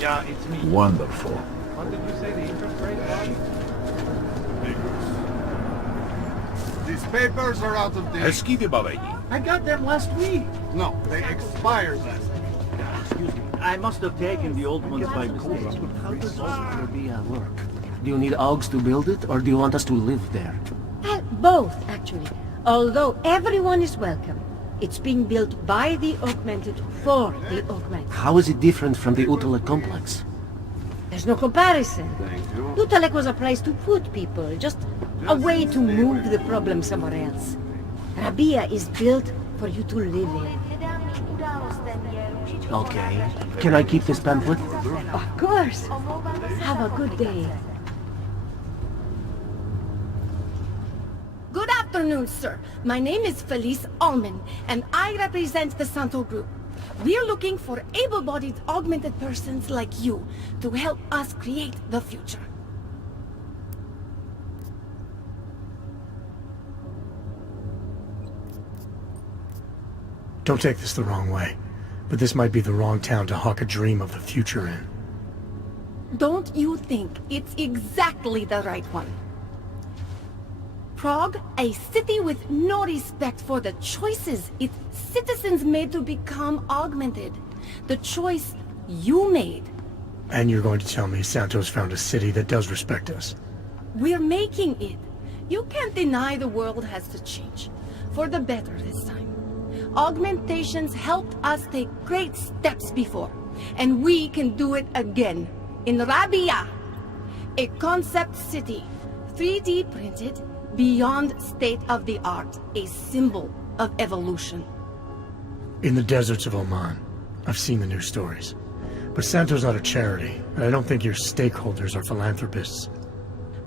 Yeah, it's me. Wonderful. What did you say the interest rate was? These papers are out of date. Eskidi babaji. I got them last week. No, they expired last week. Excuse me. I must have taken the old ones by mistake. How does Rabia work? Do you need augs to build it, or do you want us to live there? Both, actually. Although everyone is welcome. It's being built by the augmented for the augmented. How is it different from the Utala complex? There's no comparison. Thank you. Utalek was a place to put people, just a way to move the problem somewhere else. Rabia is built for you to live in. Okay. Can I keep this pamphlet? Of course. Have a good day. Good afternoon, sir. My name is Felice Allman, and I represent the Santo Group. We're looking for able-bodied augmented persons like you to help us create the future. Don't take this the wrong way, but this might be the wrong town to hawk a dream of the future in. Don't you think it's exactly the right one? Prague, a city with no respect for the choices its citizens made to become augmented. The choice you made. And you're going to tell me Santos found a city that does respect us? We're making it. You can't deny the world has to change. For the better this time. Augmentations helped us take great steps before. And we can do it again. In Rabia. A concept city. 3D printed. Beyond state-of-the-art, a symbol of evolution. In the deserts of Oman. I've seen the news stories. But Santo's not a charity, and I don't think your stakeholders are philanthropists.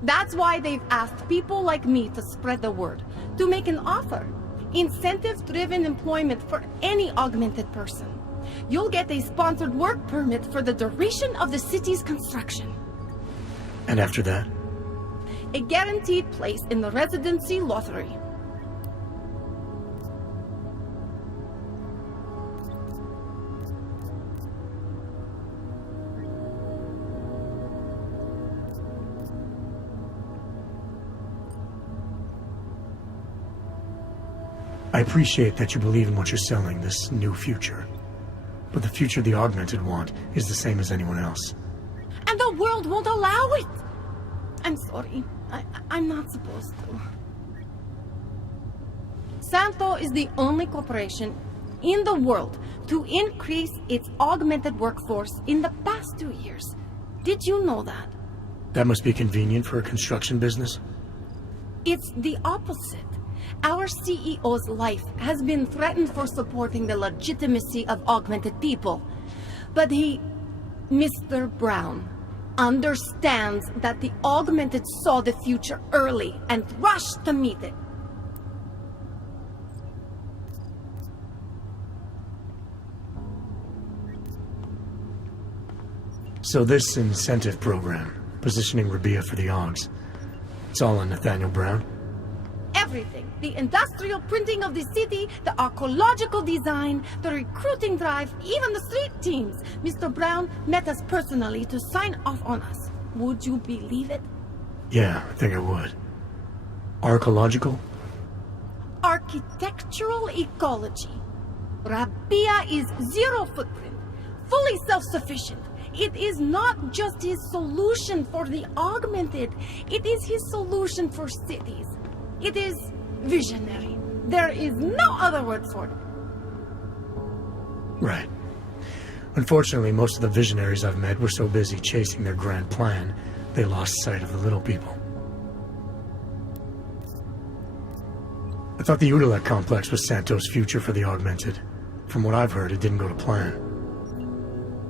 That's why they've asked people like me to spread the word, to make an offer. Incentive-driven employment for any augmented person. You'll get a sponsored work permit for the duration of the city's construction. And after that? A guaranteed place in the residency lottery. I appreciate that you believe in what you're selling, this new future. But the future the Augmented want is the same as anyone else. And the world won't allow it! I'm sorry. I'm not supposed to. Santo is the only corporation in the world to increase its augmented workforce in the past 2 years. Did you know that? That must be convenient for a construction business? It's the opposite. Our CEO's life has been threatened for supporting the legitimacy of augmented people. But he, Mr. Brown, understands that the augmented saw the future early and rushed to meet it. So this incentive program, positioning Rabia for the Augs, it's all on Nathaniel Brown? Everything. The industrial printing of the city, the archaeological design, the recruiting drive, even the street teams. Mr. Brown met us personally to sign off on us. Would you believe it? Yeah, I think I would. Archaeological? Architectural ecology. Rabia is zero footprint, fully self-sufficient. It is not just his solution for the augmented. It is his solution for cities. It is visionary. There is no other word for it. Right. Unfortunately, most of the visionaries I've met were so busy chasing their grand plan, they lost sight of the little people. I thought the Udalek complex was Santos' future for the Augmented. From what I've heard, it didn't go to plan.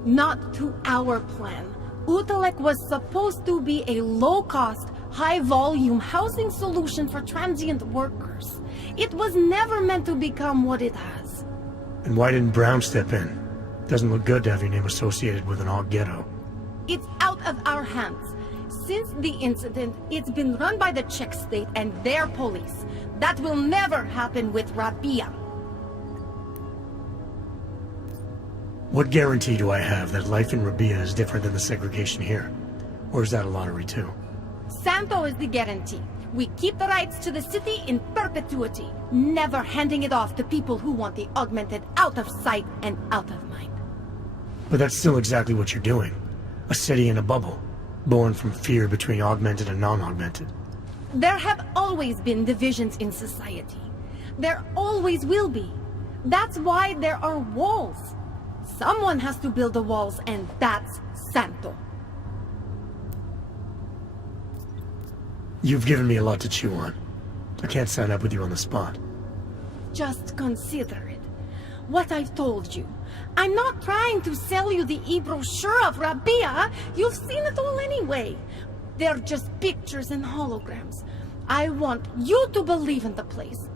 Not to our plan. Utalek was supposed to be a low-cost, high-volume housing solution for transient workers. It was never meant to become what it has. And why didn't Brown step in? Doesn't look good to have your name associated with an Aug ghetto. It's out of our hands. Since the incident, it's been run by the Czech state and their police. That will never happen with Rabia. What guarantee do I have that life in Rabia is different than the segregation here? Or is that a lottery too? Santo is the guarantee. We keep the rights to the city in perpetuity, never handing it off to people who want the augmented out of sight and out of mind. But that's still exactly what you're doing. A city in a bubble, born from fear between augmented and non-augmented. There have always been divisions in society. There always will be. That's why there are walls. Someone has to build the walls, and that's Santo. You've given me a lot to chew on. I can't sign up with you on the spot. Just consider it. What I've told you. I'm not trying to sell you the e-brochure of Rabia. You've seen it all anyway. They're just pictures and holograms. I want you to believe in the place.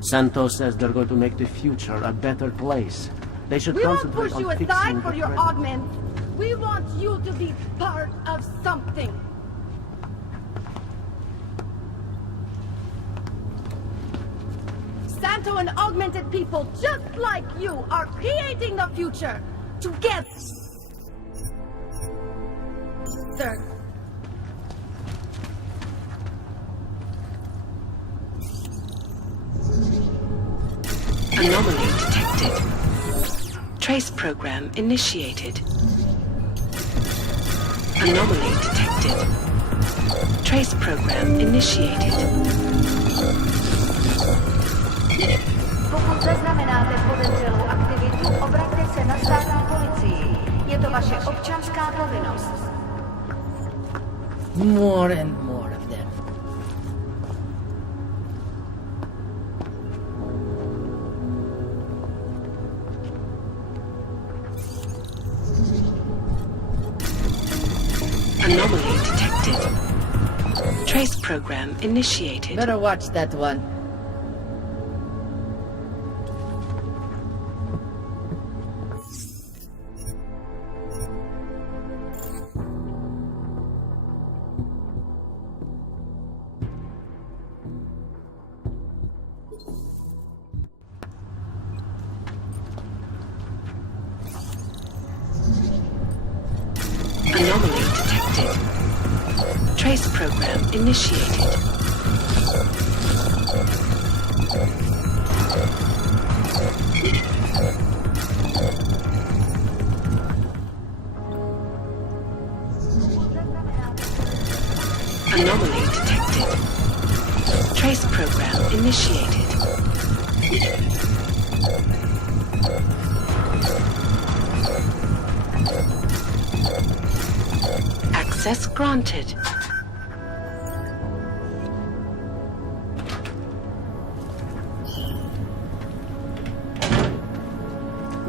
Santo says they're going to make the future a better place. They should We won't concentrate push you on fixing aside for the your present. augment. We want you to be part of something. Santo and augmented people just like you are creating the future together. Sir. Anomaly detected. Trace program initiated. Anomaly detected. Trace program initiated. Pokud zaznamenáte podezřelou aktivitu, obraťte se na státní policii. Je to vaše občanská povinnost. More and more of them. Anomaly detected. Trace program initiated. Better watch that one. Anomaly detected. Trace program initiated. Anomaly detected. Trace program initiated. Access granted.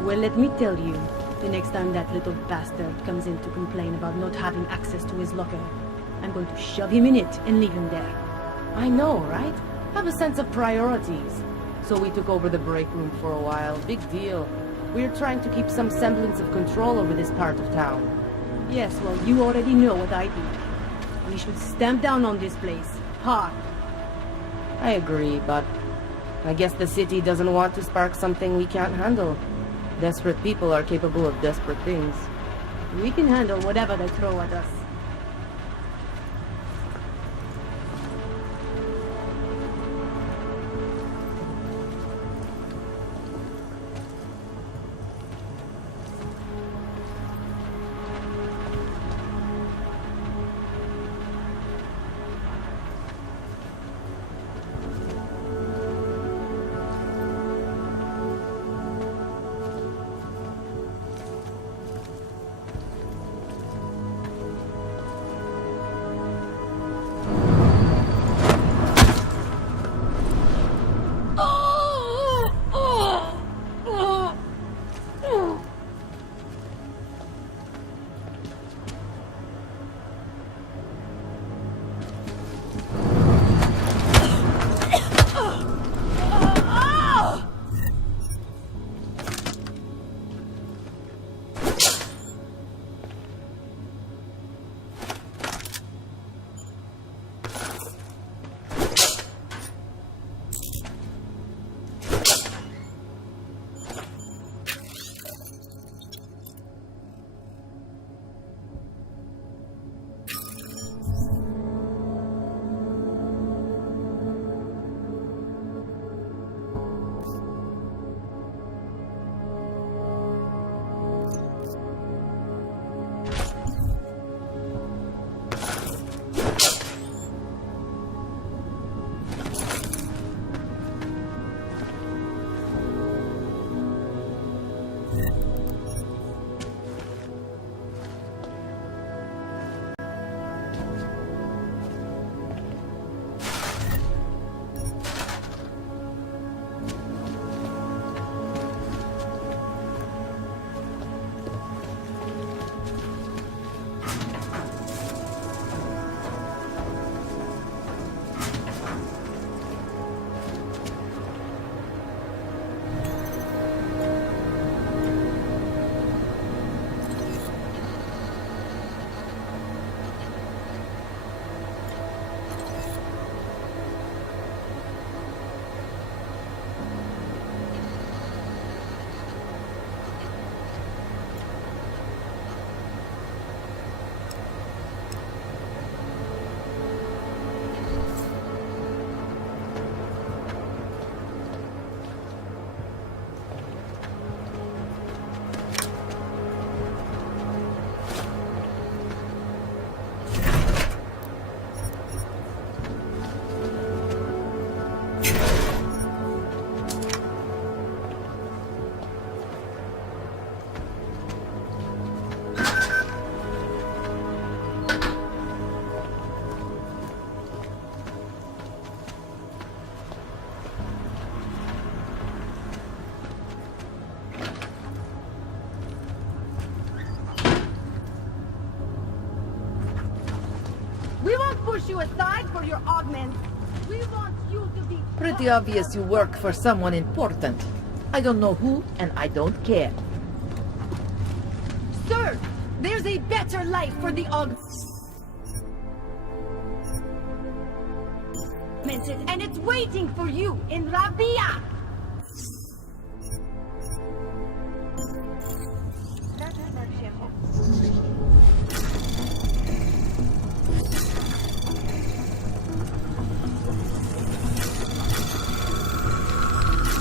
Well, let me tell you, the next time that little bastard comes in to complain about not having access to his locker, I'm going to shove him in it and leave him there. I know, right? Have a sense of priorities. So we took over the break room for a while. Big deal. We're trying to keep some semblance of control over this part of town. Yes, well, you already know what I do. We should stamp down on this place. Hard. I agree, but I guess the city doesn't want to spark something we can't handle. Desperate people are capable of desperate things. We can handle whatever they throw at us. for your augment. We want you to be... Pretty obvious you work for someone important. I don't know who, and I don't care. Sir, there's a better life for the augmented, and it's waiting for you in Rabia. Radíme všem o...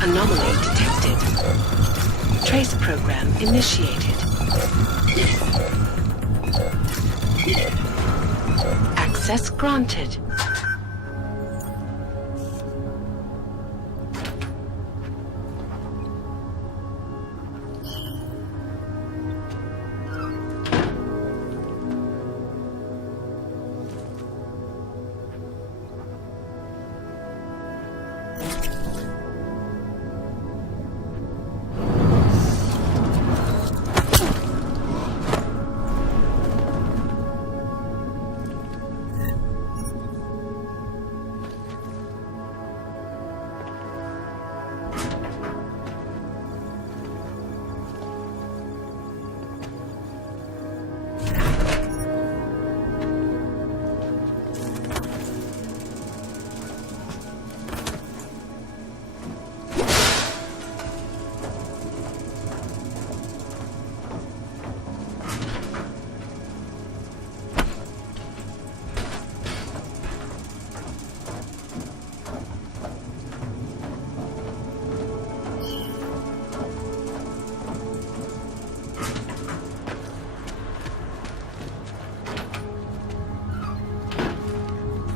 Anomaly detected. Trace program initiated. Access granted.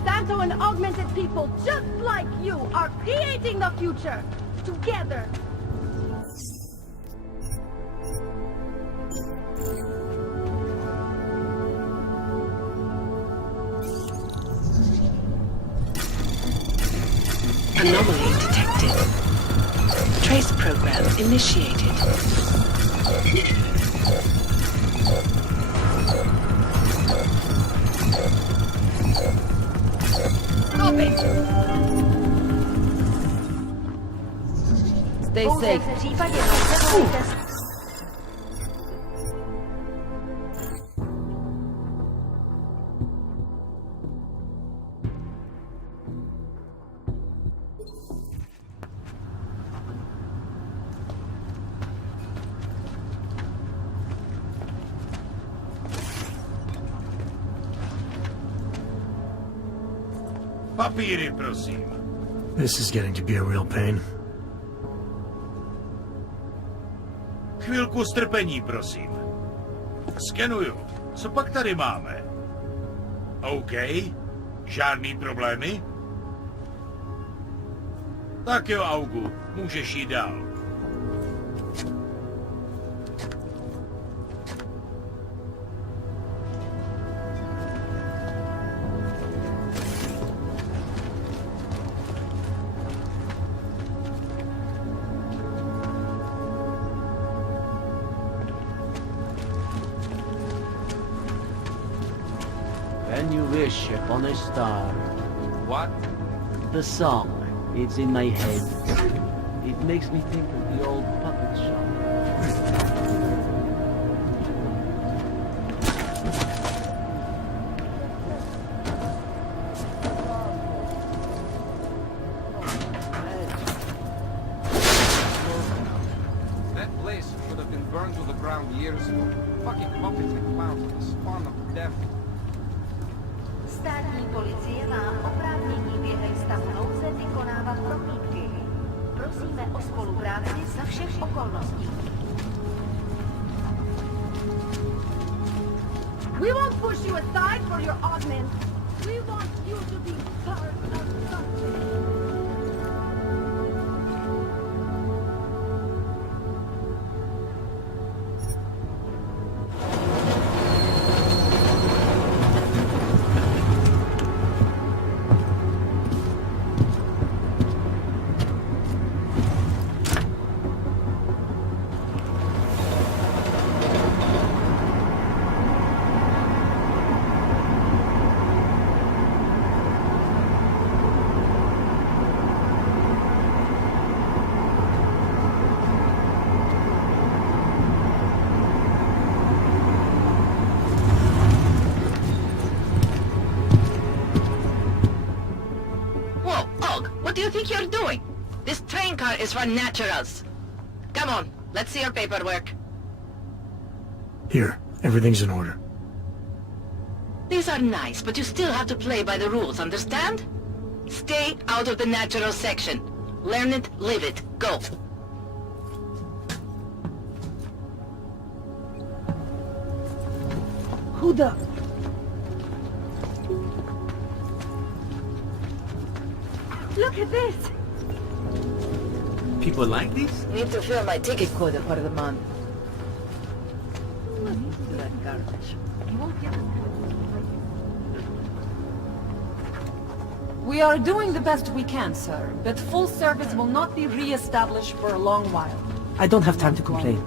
Santo and augmented people just like you are creating the future together. Anomaly detected. Trace program initiated. Stop it! Stay Pouze safe. v případě nouze volejte s... Papíry, prosím. This is getting to be a real pain. Chvilku strpení, prosím. Skenuju. Co pak tady máme? OK. Žádný problémy? Tak jo, Augu. Můžeš jít dál. When you wish upon a star. What? The song. It's in my head. It makes me think of the old puppet shop. That place should have been burned to the ground years ago. Fucking puppets and clowns are the spawn of the devil. Státní policie má oprávnění během stavu nouze vykonávat prohlídky. Prosíme o spolupráci za všech okolností. We won't push you aside for your augment. We want you to be part of something. think you're doing? This train car is for naturals. Come on, let's see your paperwork. Here, everything's in order. These are nice, but you still have to play by the rules, understand? Stay out of the natural section. Learn it, live it. Go. Who the... Look at this! People like this? Need to fill my ticket quota for the month. That garbage. We are doing the best we can, sir, but full service will not be re-established for a long while. I don't have time to complain.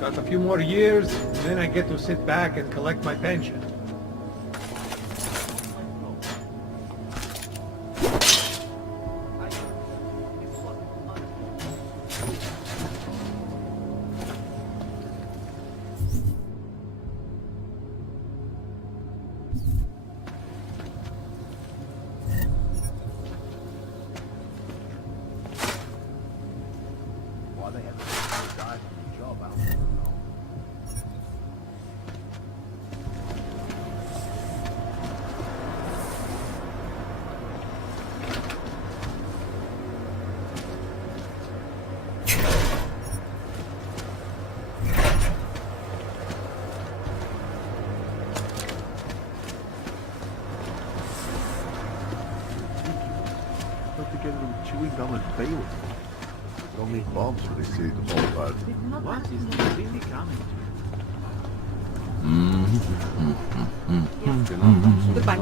Got a few more years, and then I get to sit back and collect my pension. Chewing gum and failing. Don't need bombs when they say the whole about it. What is this really coming to? Goodbye.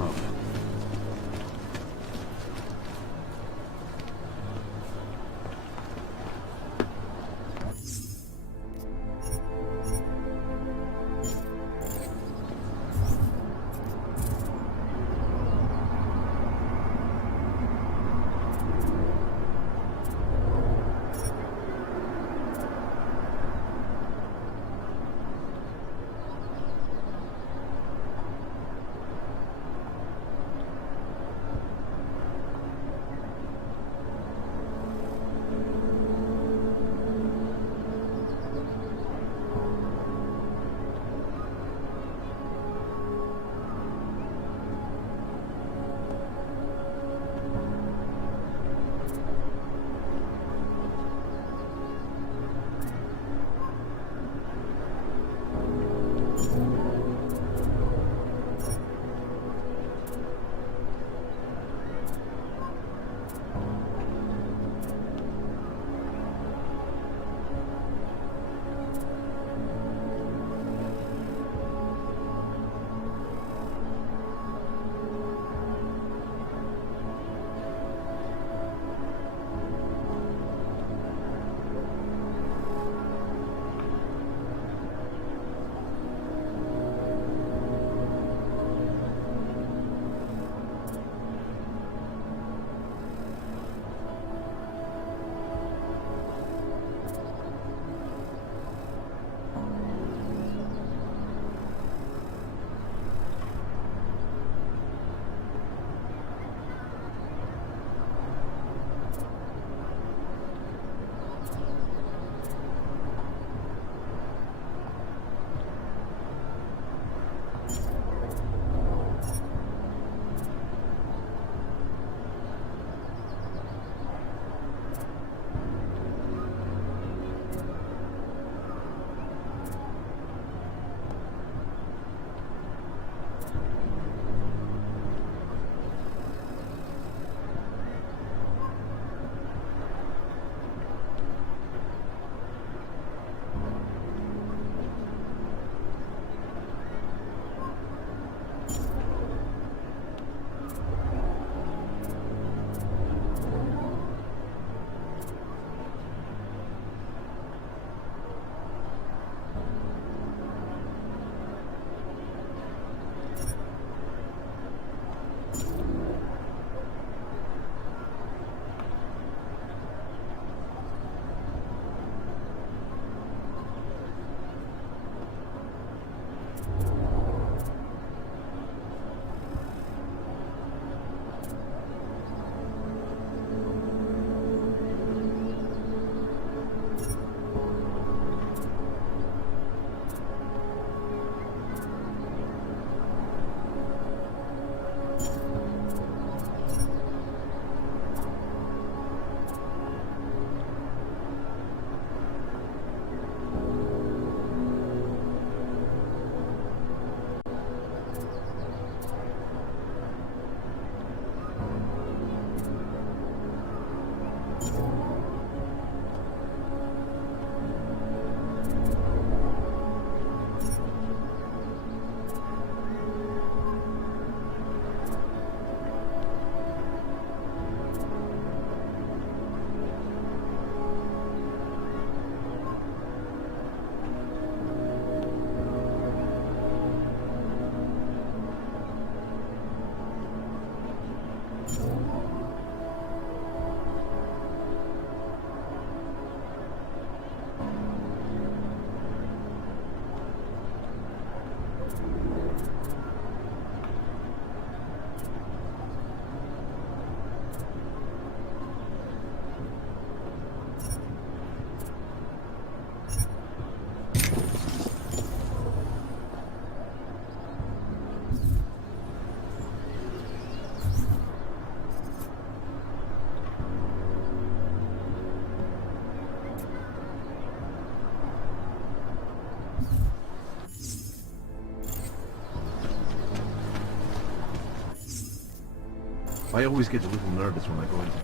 I always get a little nervous when I go into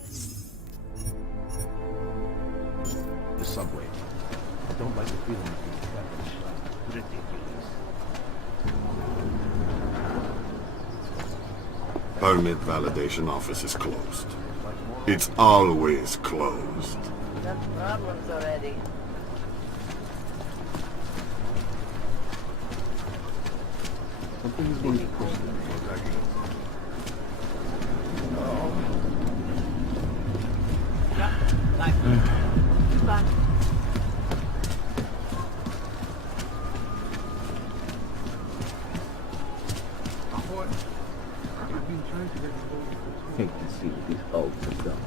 the subway. I don't like the feeling of being trapped in the crowd. Ridiculous. Permit validation office is closed. It's always closed. Got problems already. Something is going to push them protagonist. Hate to see what these Augs have done.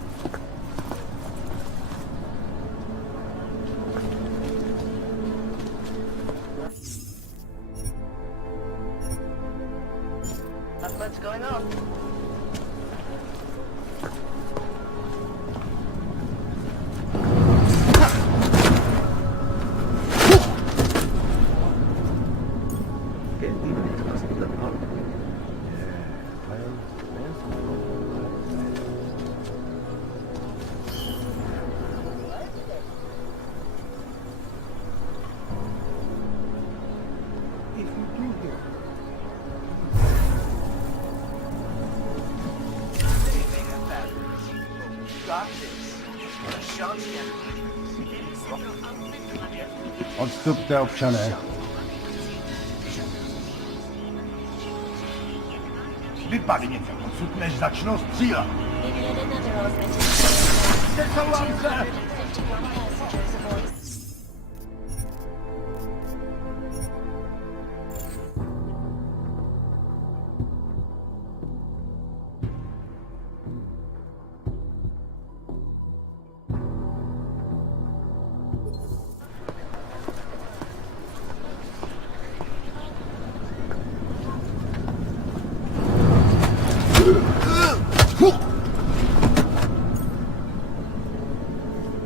Not much going on. Can't even trust the Aug. Odstupte, občané. Vypadni něco odsud, než začnou střílet. Přesouvám se!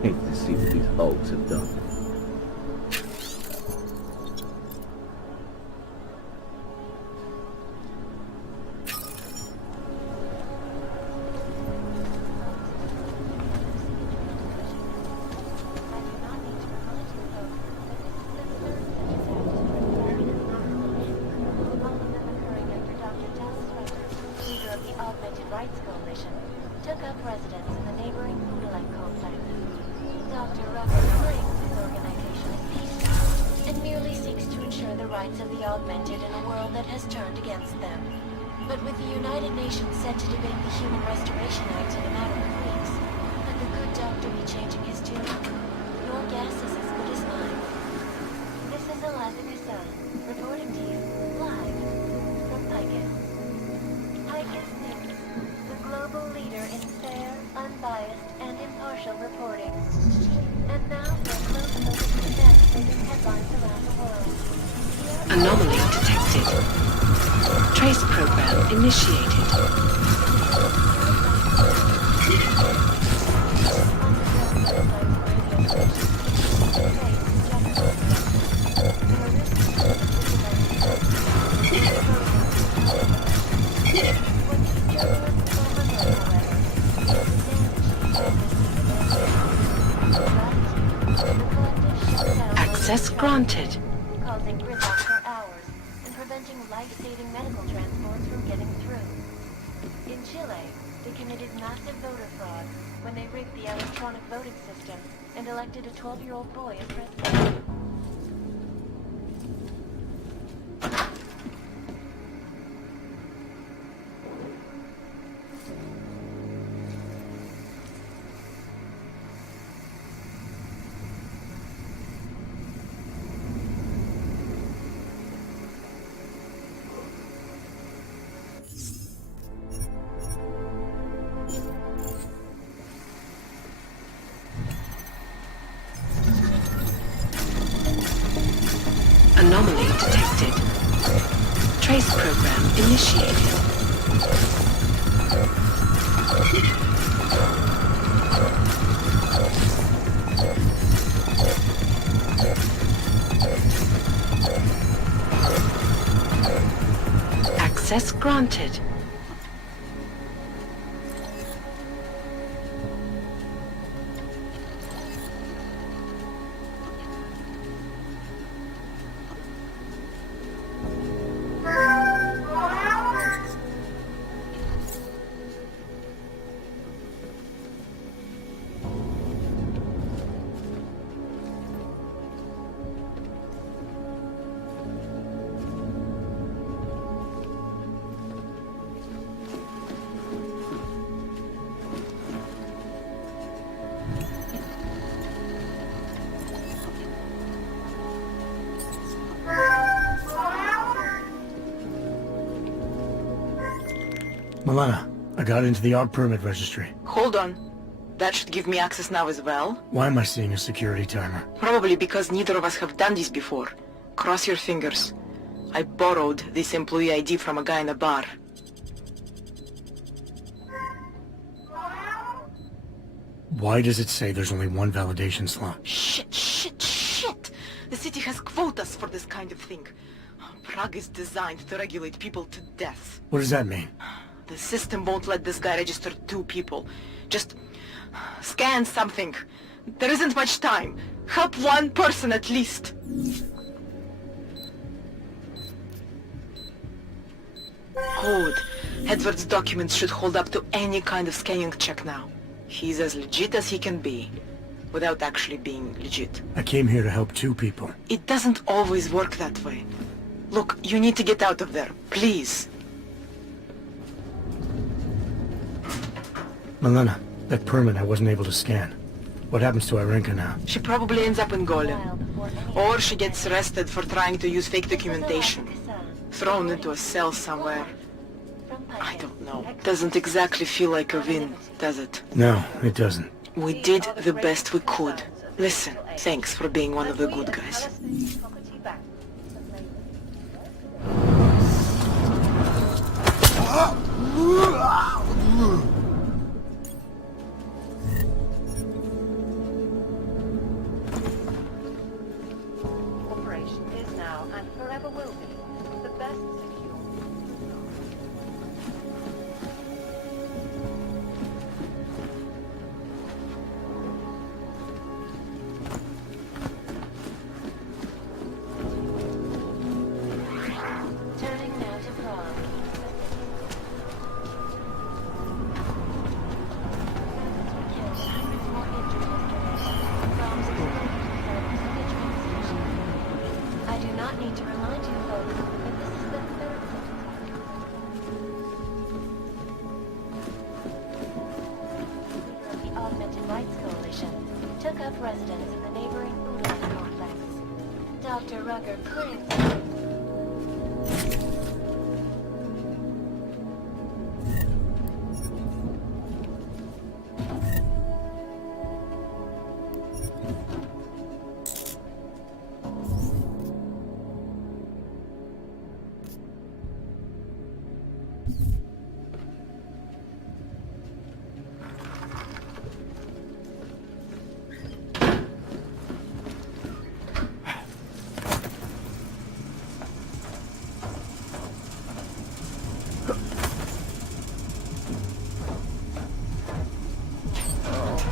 Hate to see what these Augs have done. Leader of the Augmented Rights Coalition, took up residence in the neighboring Moodalite complex. Dr. Rucker claims his organization is peaceful and merely seeks to ensure the rights of the augmented in a world that has turned against them. But with the United Nations set to debate the Human Restoration Act in a matter of weeks, could the good doctor be changing his tune? Your guess is as good as mine. This is Eliza Cassan, reporting to you, live, from Picus. Picus News, the global leader in fair, unbiased, and impartial reporting. And now for a close look at the events making headlines around the world. Anomaly detected. Trace program initiated. Access granted. Causing gridlock for hours and preventing life-saving medical transports from getting through. In Chile, they committed massive voter fraud when they rigged the electronic voting system and elected a 12-year-old boy as president. Anomaly detected. Trace program initiated. Access granted. Milena, I got into the AUG permit registry. Hold on. That should give me access now as well. Why am I seeing a security timer? Probably because neither of us have done this before. Cross your fingers. I borrowed this employee ID from a guy in a bar. Why does it say there's only one validation slot? Shit! The city has quotas for this kind of thing. Prague is designed to regulate people to death. What does that mean? The system won't let this guy register 2 people. Just scan something. There isn't much time. Help 1 person at least. Good. Edward's documents should hold up to any kind of scanning check now. He's as legit as he can be, without actually being legit. I came here to help 2 people. It doesn't always work that way. Look, you need to get out of there, please. Milena, that permit I wasn't able to scan. What happens to Irenka now? She probably ends up in Golem. Or she gets arrested for trying to use fake documentation. Thrown into a cell somewhere. I don't know. Doesn't exactly feel like a win, does it? No, it doesn't. We did the best we could. Listen, thanks for being one of the good guys. Operation is now and forever will be the best secure. Turning now to Prague. I do not need to remind you folks that this is the third the Augmented Rights Coalition took up residence in the neighboring Udon complex. Dr. Rucker claims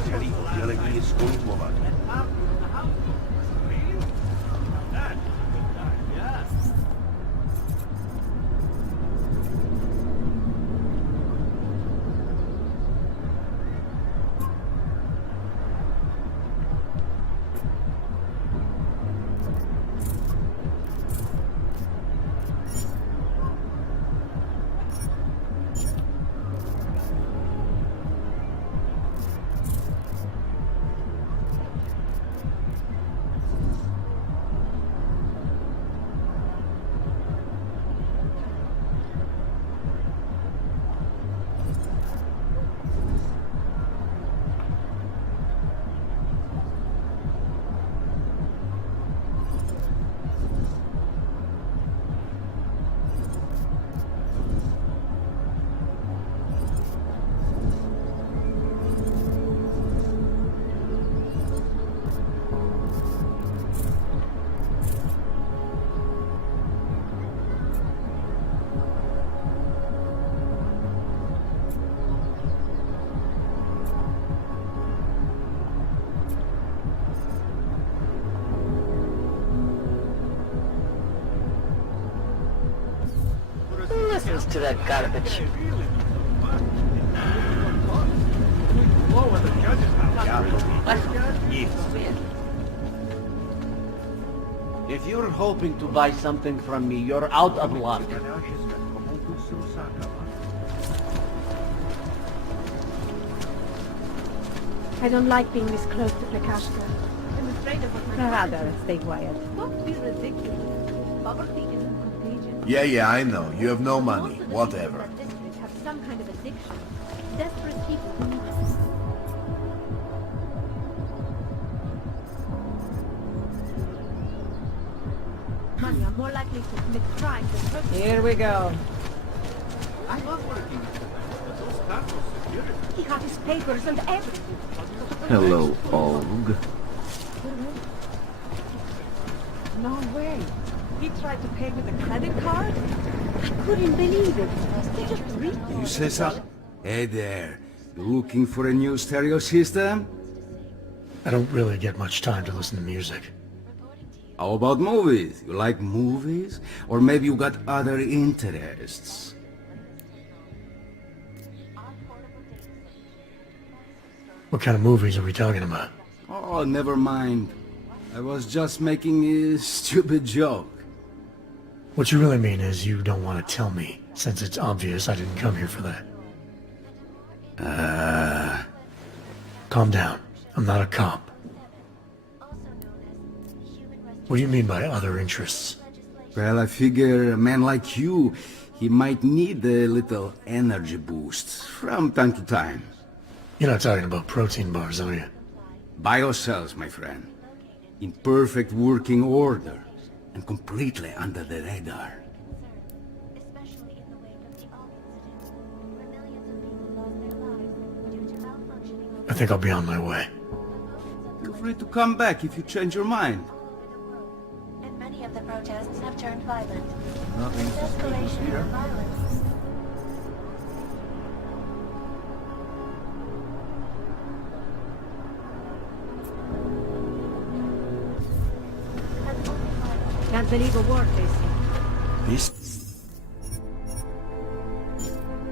Celý oddělení je zkontrolované. Who listens to that garbage? If you're hoping to buy something from me, you're out of luck. I don't like being this close to Prakashka. I'm afraid of what my rather stay quiet. Don't be ridiculous. Poverty isn't contagious. Yeah, I know. You have no money. Whatever. Have some kind kind of addiction. Desperate people who need it. Money are more likely to commit crimes than hurt. Here we go. I love working with them, but those cargo's security. He got his papers and everything. Hello, Aug. No way. He tried to pay with a credit card? I couldn't believe it. They just read. You say so? Hey there. You looking for a new stereo system? I don't really get much time to listen to music. How about movies? You like movies? Or maybe you got other interests? What kind of movies are we talking about? Oh, never mind. I was just making a stupid joke. What you really mean is you don't want to tell me, since it's obvious I didn't come here for that. Calm down. I'm not a cop. What do you mean by other interests? Well, I figure a man like you, he might need a little energy boost from time to time. You're not talking about protein bars, are you? Biocells, my friend. In perfect working order and completely under the radar. I think I'll be on my way. Feel free to come back if you change your mind. And many of the protests have turned violent. Nothing This escalation here. of violence. Can't believe a war, Casey. This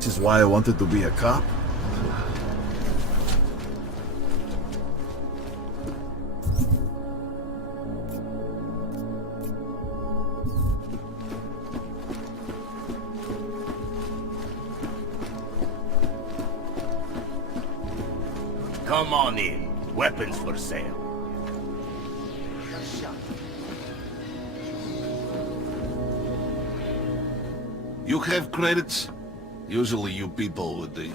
is why I wanted to be a cop. Come on in. Weapons for sale. You have credits? Usually you people with the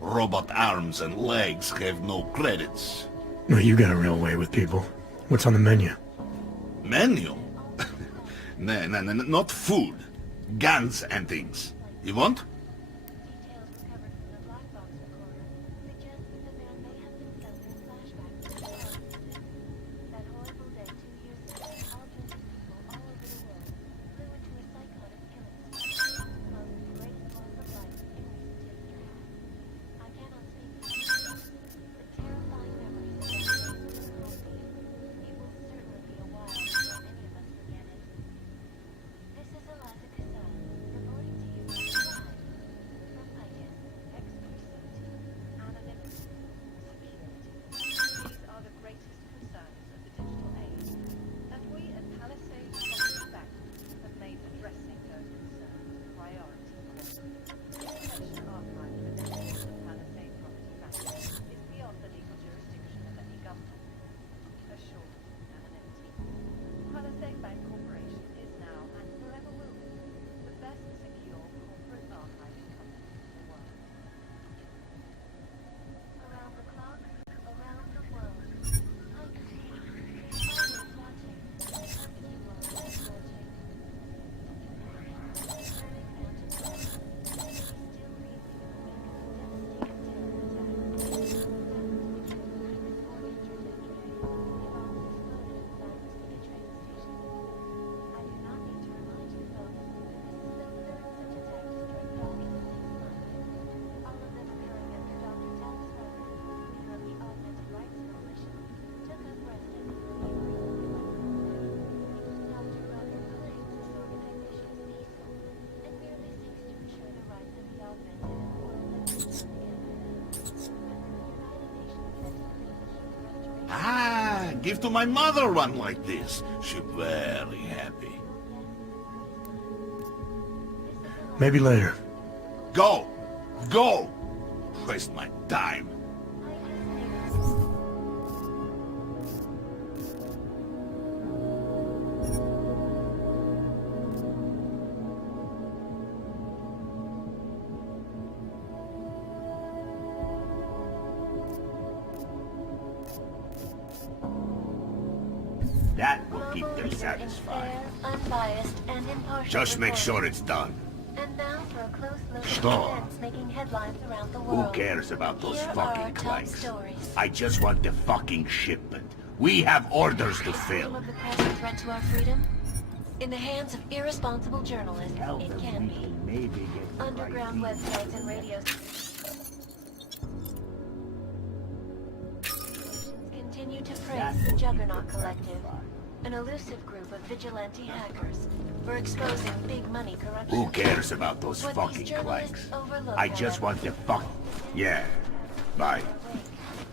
robot arms and legs have no credits. No, you got a real way with people. What's on the menu? Menu? No, not food. Guns and things. You want? Ah, give to my mother one like this. She's very happy. Maybe later. Go! Go! Waste my time. satisfied. Fair, unbiased, and impartial Just make reporting. sure it's done. And now for a close look Что? at events making headlines around the Who world. cares about those Here are fucking our top clanks? stories. I just want the fucking shipment. We have orders to fill. Of the present threat to our freedom? In the hands of irresponsible journalists, it can be. Maybe get Underground websites and radios continue to praise the Juggernaut Collective, an elusive group of vigilante hackers for exposing big money corruption. Who cares about those What fucking these journalists clanks? overlook, I just however, want the fuck... Yeah. Bye.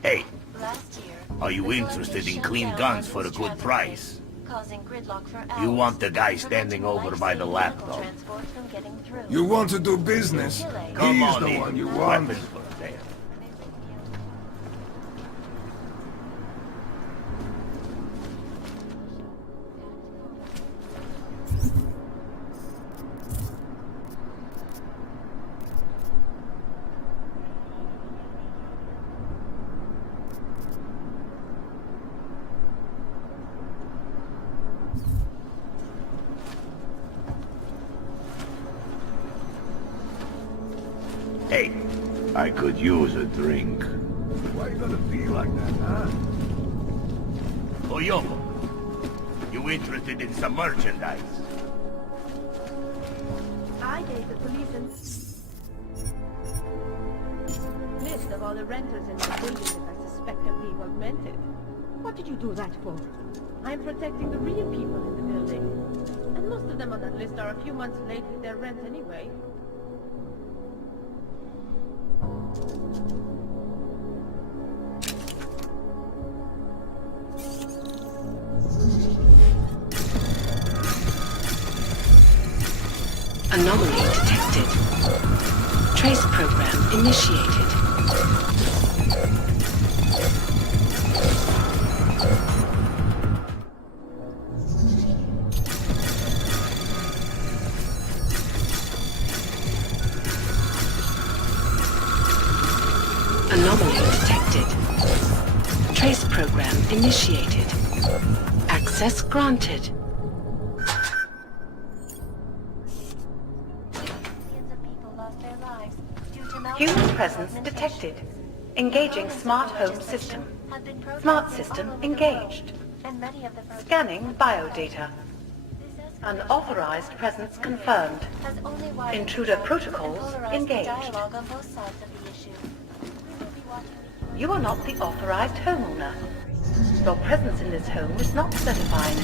Hey, last year, are you the interested collective in shut clean down guns for a London's good traffic price? lanes, causing gridlock for You hours, want the guy and standing preventing over by the life-saving medical laptop. transport from getting through. You want to do business? Come He's on the in. one you want. Weapons for sale. Hey, I could use a drink. Why you gotta be like that, huh? Oyoko, you interested in some merchandise? I gave the police a list of all the renters in the building that I suspect are being augmented. What did you do that for? I'm protecting the real people in the building. And most of them on that list are a few months late with their rent anyway. Anomaly detected. Trace program initiated. Anomaly detected. Trace program initiated. Access granted. Human presence detected. Engaging smart home system. Smart system engaged. Scanning biodata. Unauthorized presence confirmed. Intruder protocols engaged. You are not the authorized homeowner. Your presence in this home is not certified.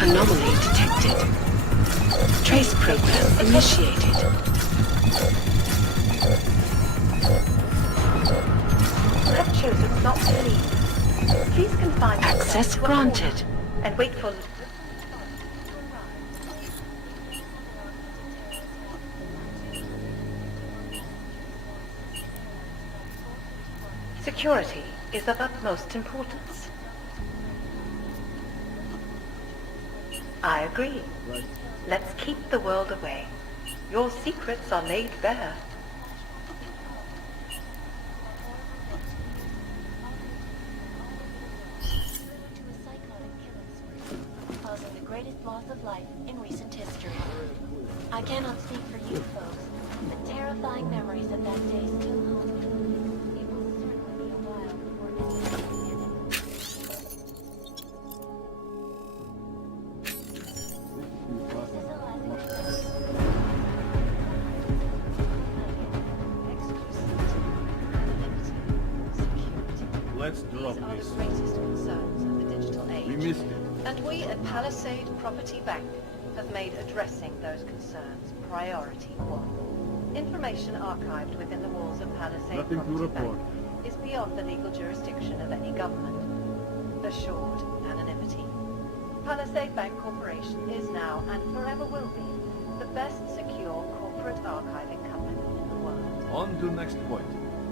Anomaly detected. Trace program initiated. You have chosen not to leave. Please confine Access granted. And wait for... Security is of utmost importance. I agree. Let's keep the world away. Your secrets are laid bare. Causing the greatest loss of life in recent history. I cannot speak for you folks, but terrifying memories of that day still haunt me. It will certainly be a while before Let's drop These are this. the greatest concerns of the digital age. We missed it. And we at Palisade Property Bank have made addressing those concerns priority one. Information archived within the walls of Palisade Nothing to Property report. Bank is beyond the legal jurisdiction of any government. Assured anonymity. Palisade Bank Corporation is now and forever will be the best secure corporate archiving company in the world. On to next point.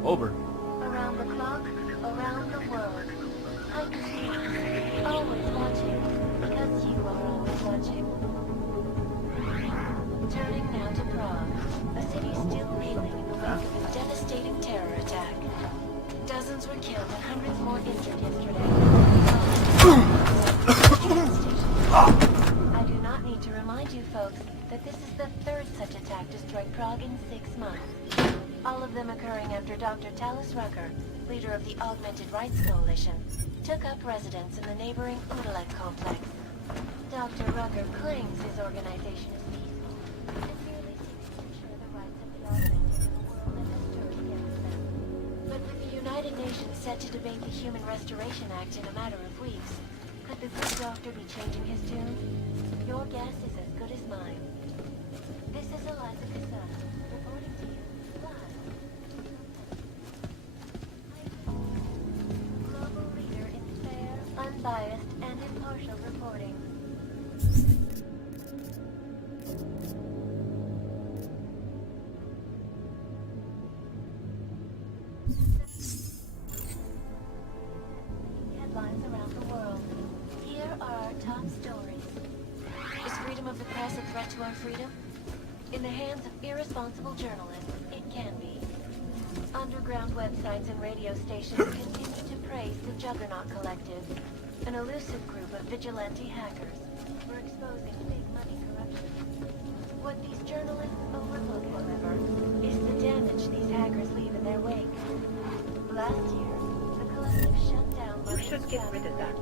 Over. around the clock, around the world. I see, always watching, because you are always watching. Turning now to Prague, a city still reeling in the wake of a devastating terror attack. Dozens were killed and hundreds more injured yesterday. I do not need to remind you folks that this is the third such attack to strike Prague in 6 months. All of them occurring after Dr. Talis Rucker, leader of the Augmented Rights Coalition, took up residence in the neighboring Udalek complex. Dr. Rucker claims his organization is peaceful and merely seeks to ensure the rights of the augmented in a world that has turned against them. But with the United Nations set to debate the Human Restoration Act in a matter of weeks, could the good doctor be changing his tune? Your guess is as good as mine. This is Eliza Casada, reporting to you live. Global leader in fair, unbiased, and impartial reporting. Headlines around the world. Here are our top stories. Is freedom of the press a threat to our freedom? In the hands of irresponsible journalists, it can be. Underground websites and radio stations continue to praise the Juggernaut Collective, an elusive group of vigilante hackers for exposing big money corruption. What these journalists overlook, however, is the damage these hackers leave in their wake. Last year, the collective shut down... You should get rid of that.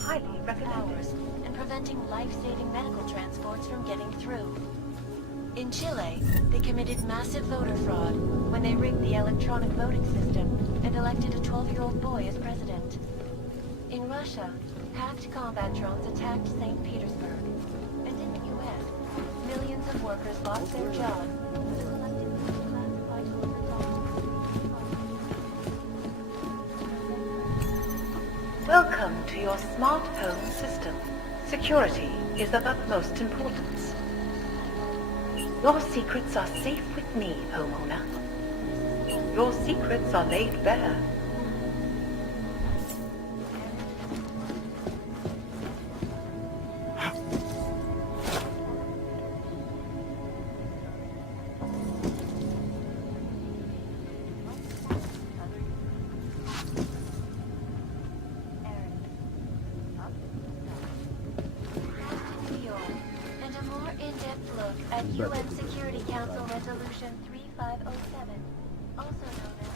Highly recommended. And preventing life-saving medical transports from getting through. In Chile, they committed massive voter fraud when they rigged the electronic voting system and elected a 12-year-old boy as president. In Russia, hacked combat drones attacked St. Petersburg. And in the U.S., millions of workers lost their jobs when the collective classified Welcome to your smart home system. Security is of utmost importance. Your secrets are safe with me, homeowner. Your secrets are laid bare. UN Security Council Resolution 3507, also known as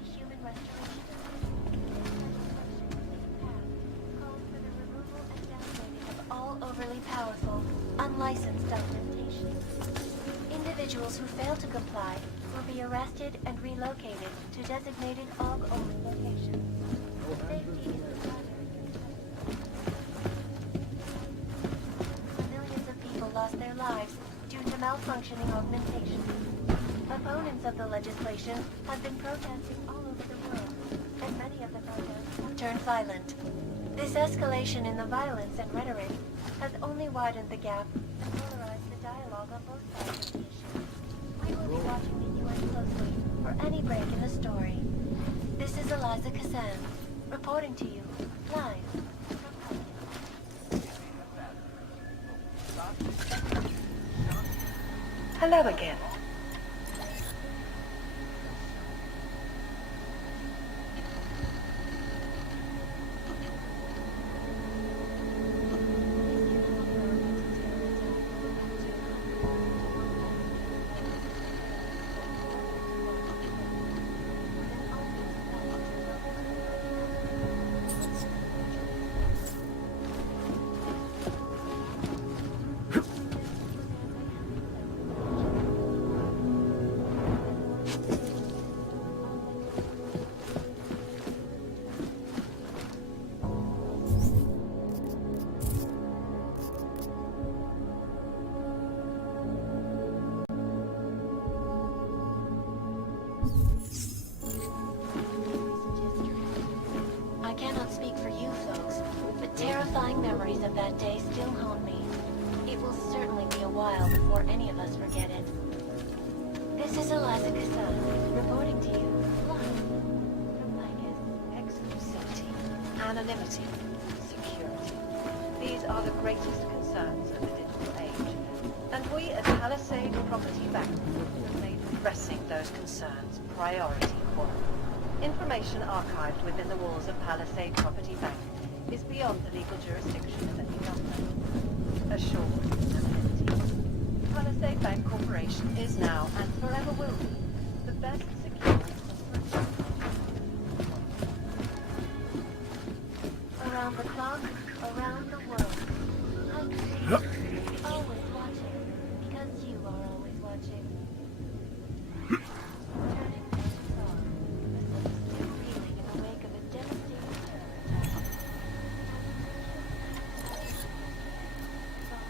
the Human Restoration Act. Calls for the removal and downgrading of all overly powerful, unlicensed augmentations. Individuals who fail to comply will be arrested and relocated to designated AUG-only locations. Safety is the primary concern. Millions of people lost their lives due to malfunctioning augmentations. Opponents of the legislation have been protesting all over the world, and many of the protests have turned violent. This escalation in the violence and rhetoric has only widened the gap and polarized the dialogue on both sides of the issue. We will be watching the UN closely for any break in the story. This is Eliza Kazan, reporting to you, live. Hello again. Terrifying memories of that day still haunt me. It will certainly be a while before any of us forget it. This is Eliza Casada, reporting to you, live from Vegas. Exclusivity, anonymity, security. These are the greatest concerns of the digital age. And we at Palisade Property Bank have made pressing those concerns priority for them. Information archived within the walls of Palisade Property Bank is beyond the legal jurisdiction of any government. Assured anonymity. Palisade Bank Corporation is now and forever will be the best secure corporate. Around the clock, around the world. I'm always watching, because you are always watching. Turning pages on, a still feeling in the wake of a devastating terror attack.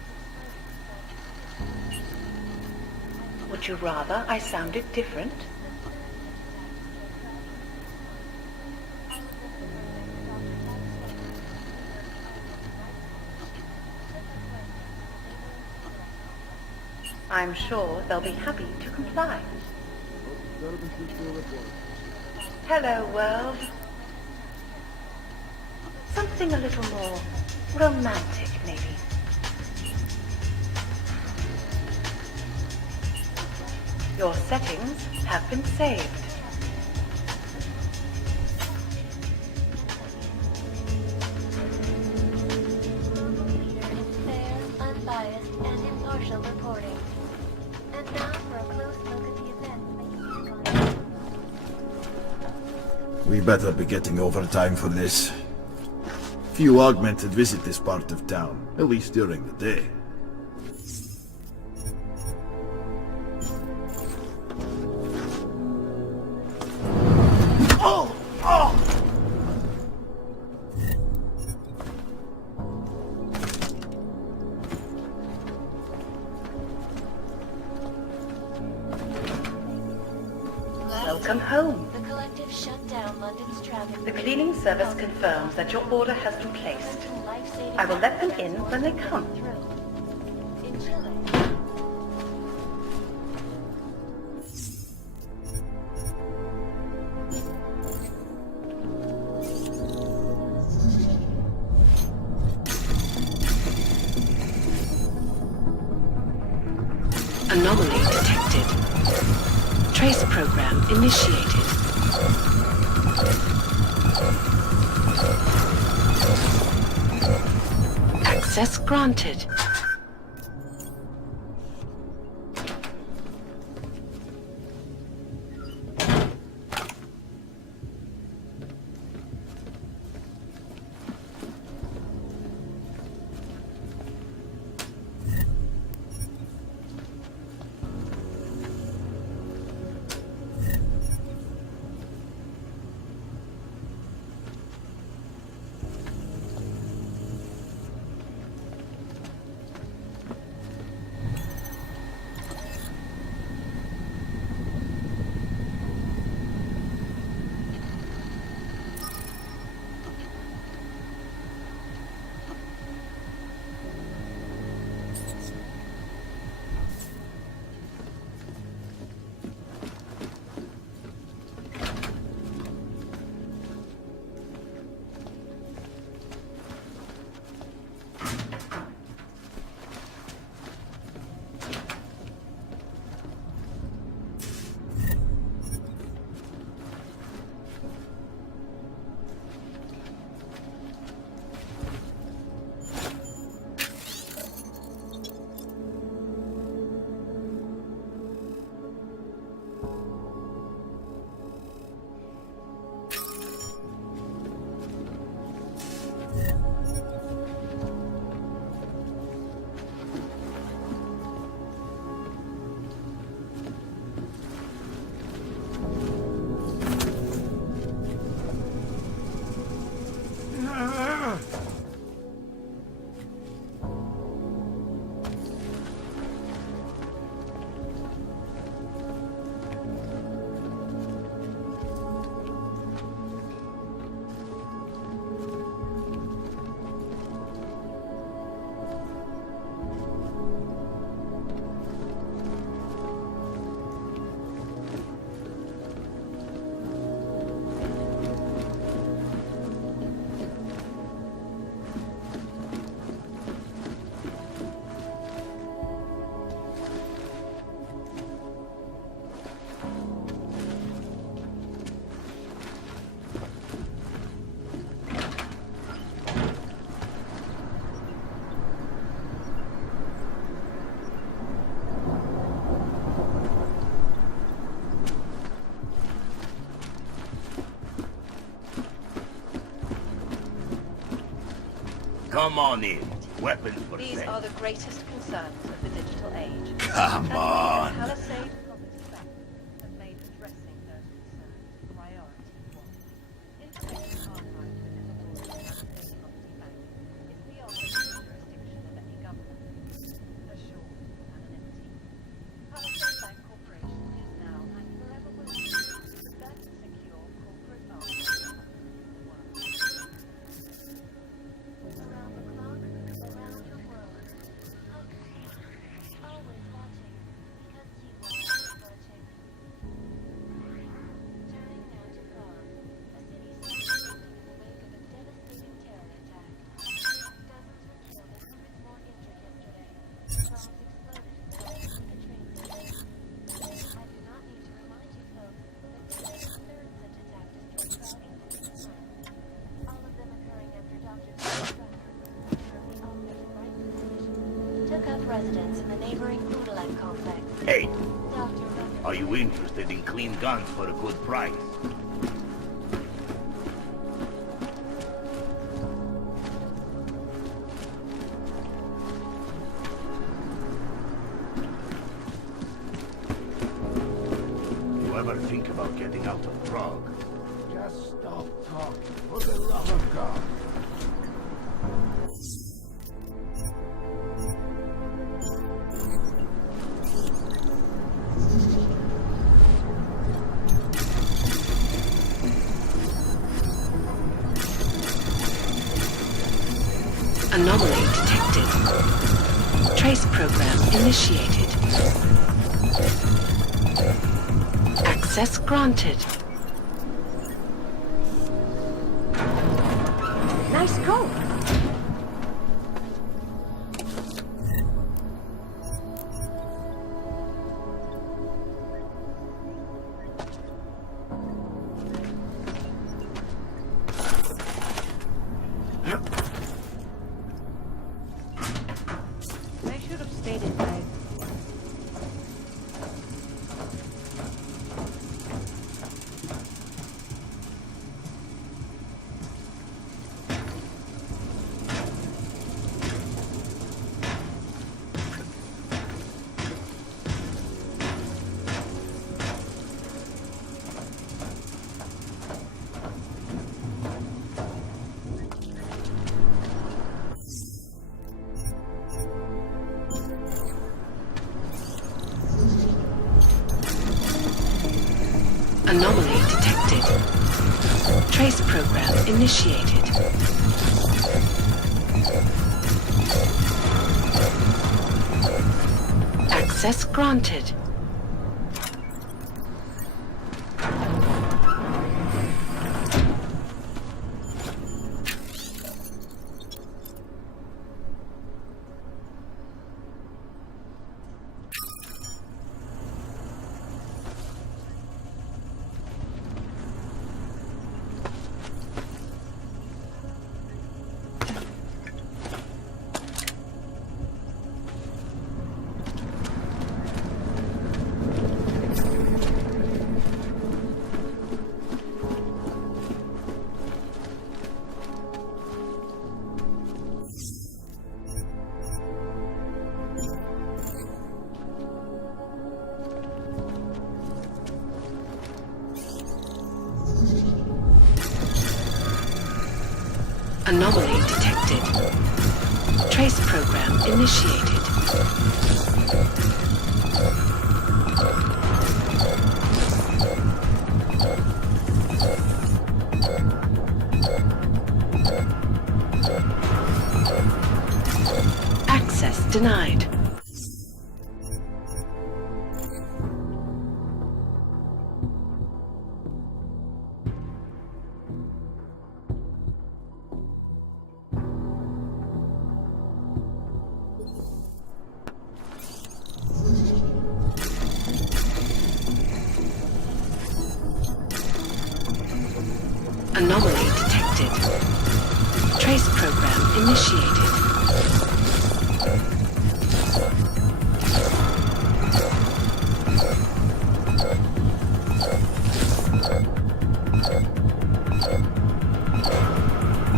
Would you rather I sounded different? I'm sure they'll be happy to comply. Hello, world. Something a little more romantic, maybe. Your settings have been saved. Fair, unbiased, and impartial reporting. And now for a close look at the events making headlines. We better be getting overtime for this. Few augmented visit this part of town, at least during the day. Welcome home. The collective shut down London's traffic. The cleaning service confirms that your order has been placed. I will let them in when they come. In Chile. Anomaly detected. Trace program initiated. Access granted. Come on in. Weapons for These sale. are the greatest concerns of the digital age. Come on. Palisade Property Bank have made addressing those concerns priority one. Information archived within the walls of Palisade Property Bank is beyond the jurisdiction of any government. Assured anonymity. Palisade Bank Corporation is now and forever will be the best secure corporate arm. Around the clock, around the world. Always watching, because you are always watching. Turning now to Prague, a city sinking in the wake of a devastating terror attack. Dozens were killed and hundreds more injured yesterday. Bombs exploded in Prague like a train station. I do not need to remind you folks that this is the third such attack destroyed Prague in recent months. All of them occurring after Dr. from the Augmented Rights Division took up residence in the neighboring Udalek complex. Hey, Dr. are you interested in clean guns for a good price? You ever think about getting out of Prague? Just stop talking, for the love of God. Anomaly detected. Trace program initiated. Access granted. Nice go! I should have stayed inside. Anomaly detected. Trace program initiated. Access granted. Anomaly detected. Trace program initiated. Access denied. Anomaly detected. Trace program initiated.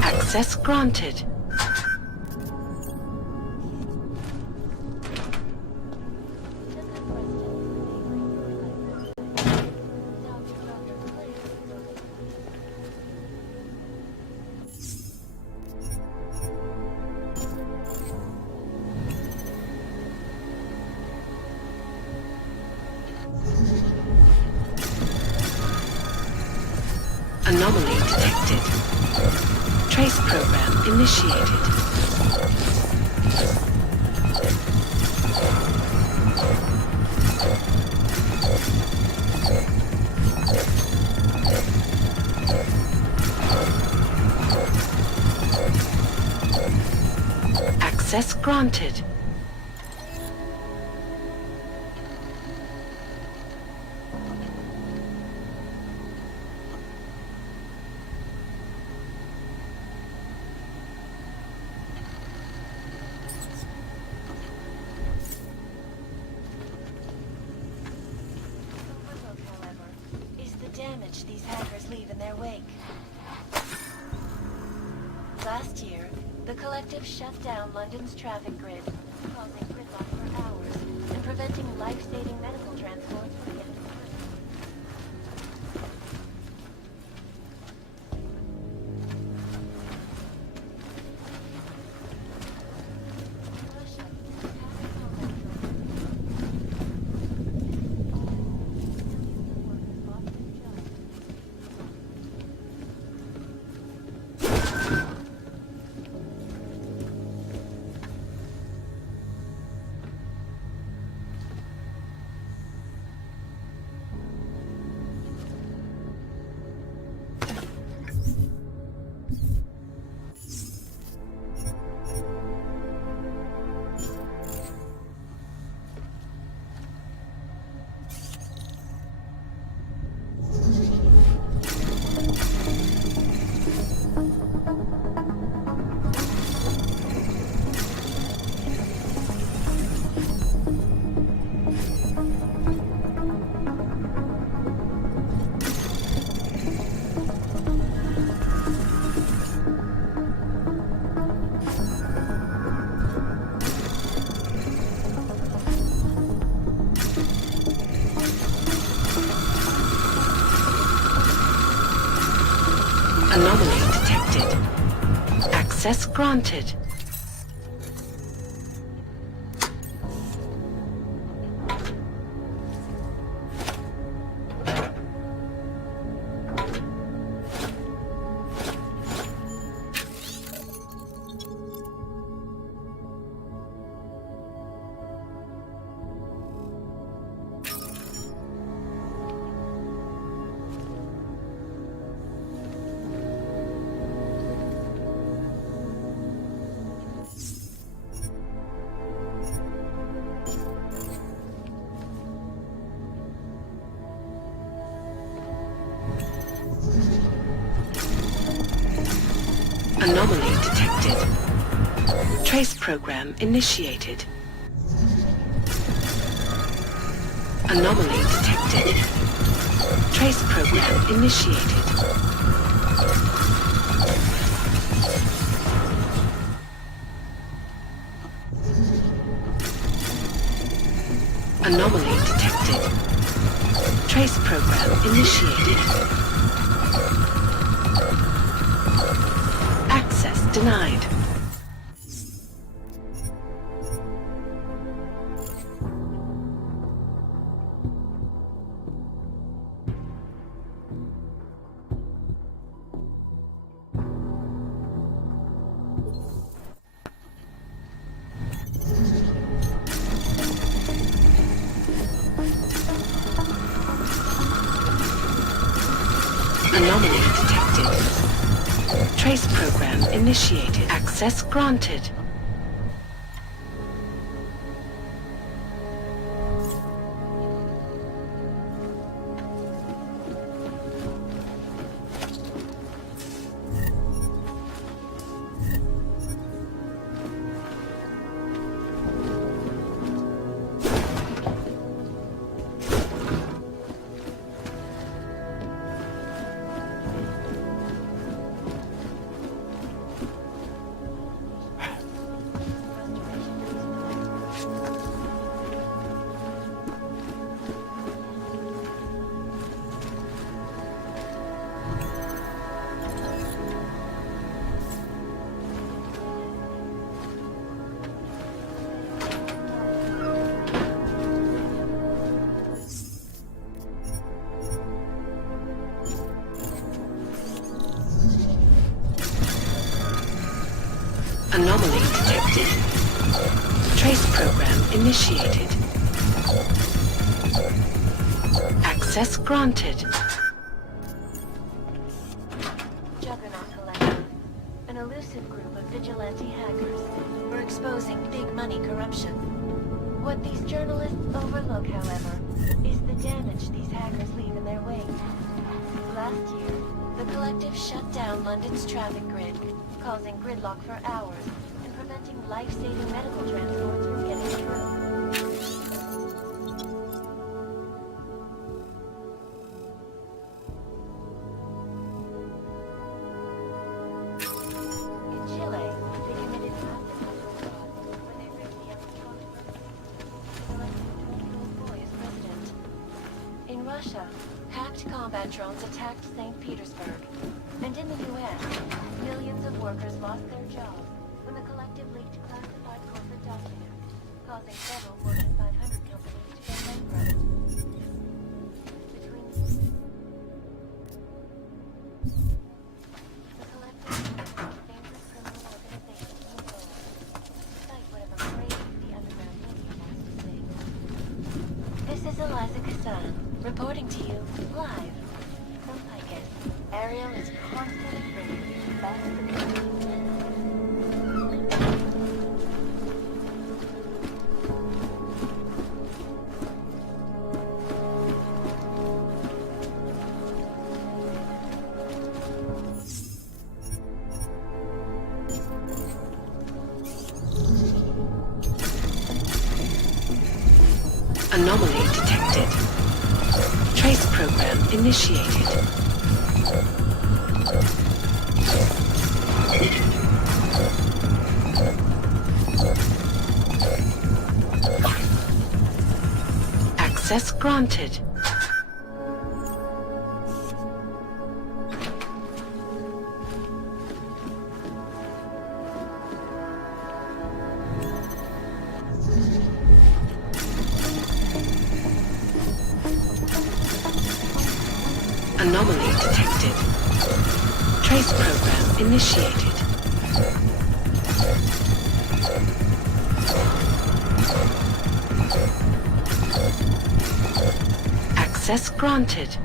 Access granted. Anomaly detected. Trace program initiated. Access granted. Damage these hackers leave in their wake. Last year, the Collective shut down London's traffic grid, causing gridlock for hours and preventing life-saving medical transports from getting to Anomaly detected. Access granted. Anomaly detected. Trace program initiated. Anomaly detected. Trace program initiated. Anomaly detected. Trace program initiated. Access denied. Anomaly detected. Trace program initiated. Access granted. Anomaly detected. Trace program initiated. Access granted. Juggernaut Collective, an elusive group of vigilante hackers, were exposing big money corruption. What these journalists overlook, however, is the damage these hackers leave in their wake. Last year, the Collective shut down London's traffic grid, causing gridlock for hours and preventing life-saving medical transports from getting through. In Chile, they committed massive medical fraud when they rigged the electronic voting and elected a 12-year-old boy as president. In Russia, hacked combat drones attacked St. Petersburg. And in the U.S., millions of workers lost their jobs when the Collective leaked classified corporate documents, causing several Fortune 500 companies to go bankrupt. The Collective is the most dangerous criminal organization in the world, despite whatever praise the underground media wants to sing. This is Eliza Kassan, reporting to you live from Picus. Ariel is constantly bringing you the best of the Anomaly detected. Trace program initiated. Access granted. Anomaly detected. Trace program initiated. Access granted.